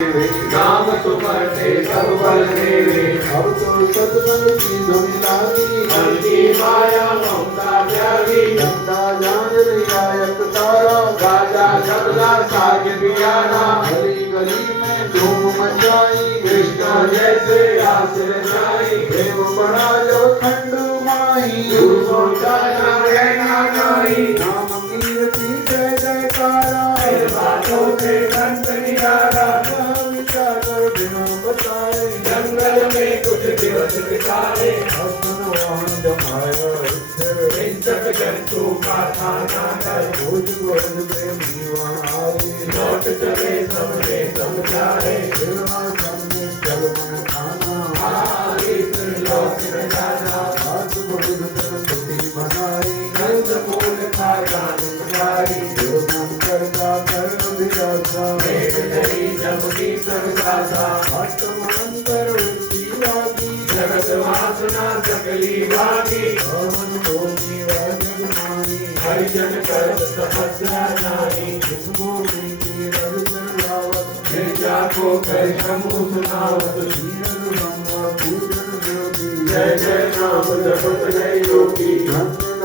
नाम सुमरते सब बल मेरे। अब तो सतसंग की धुन लागी, मन की माया ममता त्यागी। गंगा जान लिया एक तारा, राजा सबला साज पियाना। गली गली में धूम मचाई, कृष्ण जैसे आसर जाई। देव बड़ा जो खंडू माही, तू सोचा न रहना नहीं। नाम कीर्ति जय जयकारा, बातों से कंठ निराला। विचार कर बिना बताए, जंगल में कुछ दिवस बिताए। अपन वाहन जमाया हिंसक जंतु का खाना कर। भोज भोज प्रेमी वहाँ आए, लौट चले सबने समझाए। फिर चल मैं खाना, आगे फिर लौट न जाना। हाथ भोज कर छुट्टी बनाई, गंध फूल खा जान तुम्हारी। जो मन करता कर अभिलाषा, भेद नहीं जमनी सरसासा। आत्मांतर वृत्ति लागी, जगत वासना सकली भागी। भवन भोगी राजन माही, हरिजन कर तपस्या नानी। जिसको की रजन लावत, गिरजा को कर शंभु सुनावत। वीर ब्रह्मा पूजन ज्योति, जय जय नाम जपत गए योगी। धन्य